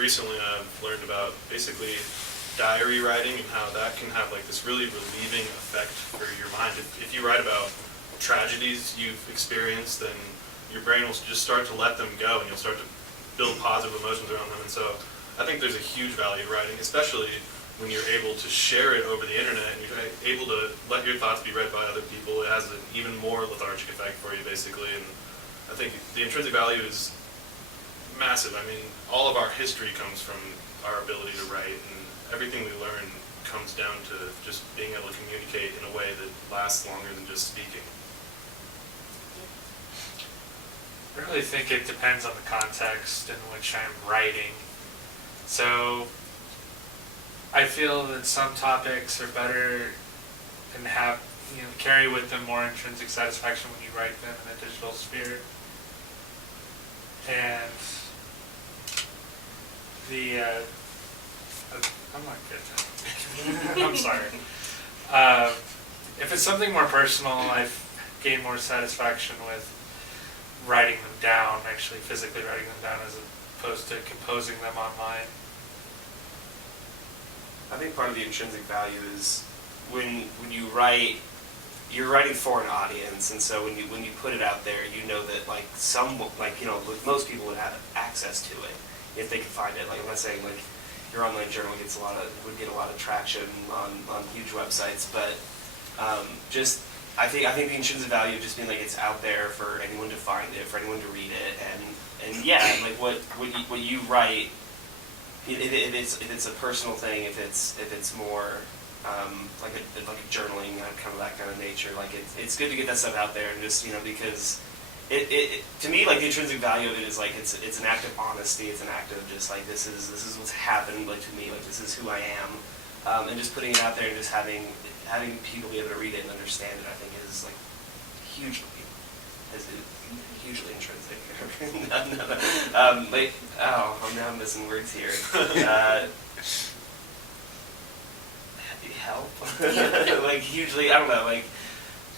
recently I've learned about basically diary writing and how that can have like this really relieving effect for your mind. If you write about tragedies you've experienced, then your brain will just start to let them go and you'll start to build positive emotions around them. And so I think there's a huge value to writing, especially when you're able to share it over the internet and you're able to let your thoughts be read by other people. It has an even more lethargic effect for you, basically. And I think the intrinsic value is massive. I mean, all of our history comes from our ability to write, and everything we learn comes down to just being able to communicate in a way that lasts longer than just speaking. I really think it depends on the context in which I'm writing. So I feel that some topics are better and have, carry with them more intrinsic satisfaction when you write them in a digital sphere. And I'm not good. I'm sorry. If it's something more personal, I've gained more satisfaction with writing them down, actually physically writing them down, as opposed to composing them online. I think part of the intrinsic value is when you write, you're writing for an audience, and so when you put it out there, you know that most people would have access to it if they could find it. Like, I'm not saying like your online journal would get a lot of traction on huge websites, but I think the intrinsic value of just being like it's out there for anyone to find it, for anyone to read it, and yeah, like what you write. If it's a personal thing, if it's more like a journaling kind of that kind of nature, like it's good to get that stuff out there and just because it to me, like, the intrinsic value of it is like it's an act of honesty, it's an act of just like this is what's happened, like, to me, like this is who I am, and just putting it out there and just having people be able to read it and understand it, I think is like hugely intrinsic. Now I'm missing words here. Help? Like, hugely, I don't know, like,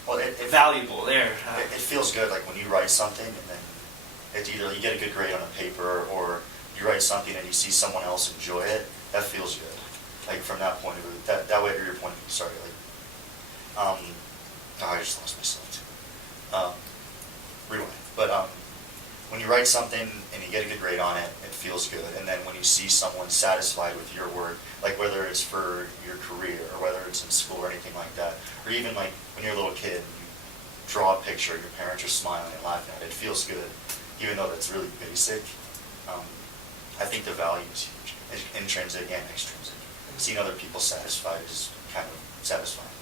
well, it valuable there. It feels good, like when you write something and then it's either you get a good grade on a paper or you write something and you see someone else enjoy it. That feels good. Like, from that point of view, that way, your point of view. Sorry, like, I just lost myself too. Rewind. But when you write something and you get a good grade on it, it feels good. And then when you see someone satisfied with your work, like whether it's for your career or whether it's in school or anything like that, or even like when you're a little kid and you draw a picture, your parents are smiling and laughing at it, it feels good, even though that's really basic. I think the value is huge, intrinsic and extrinsic. Seeing other people satisfied is kind of satisfying.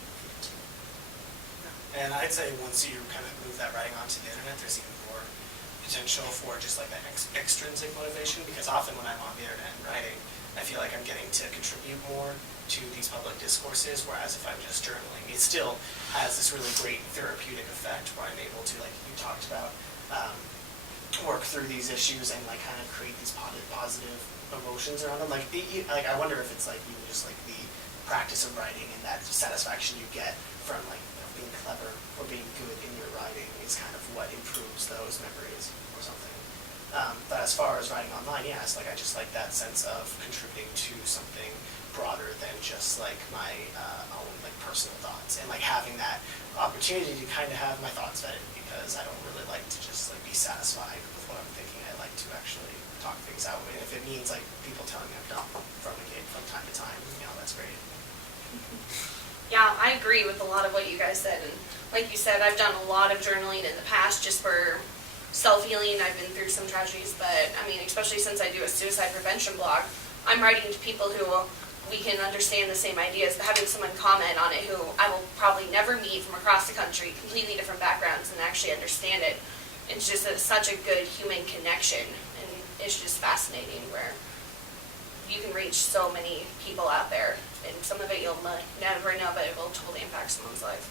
And I'd say once you kind of move that writing onto the internet, there's even more potential for just like that extrinsic motivation, because often when I'm on the internet and writing, I feel like I'm getting to contribute more to these public discourses, whereas if I'm just journaling, it still has this really great therapeutic effect where I'm able to, like you talked about, work through these issues and like kind of create these positive emotions around them. Like I wonder if it's like even just like the practice of writing and that satisfaction you get from like being clever or being good in your writing is kind of what improves those memories or something. But as far as writing online, yes, like I just like that sense of contributing to something broader than just like my own like personal thoughts, and like having that opportunity to kind of have my thoughts vetted, because I don't really like to just like be satisfied with what I'm thinking. I like to actually talk things out, and if it means like people telling me I'm dumb from time to time, that's great. Yeah, I agree with a lot of what you guys said, and like you said, I've done a lot of journaling in the past just for self-healing. I've been through some tragedies, but I mean, especially since I do a suicide prevention blog, I'm writing to people who we can understand the same ideas, but having someone comment on it who I will probably never meet from across the country, completely different backgrounds, and actually understand it, it's just such a good human connection, and it's just fascinating where you can reach so many people out there, and some of it you'll never know, but it will totally impact someone's life.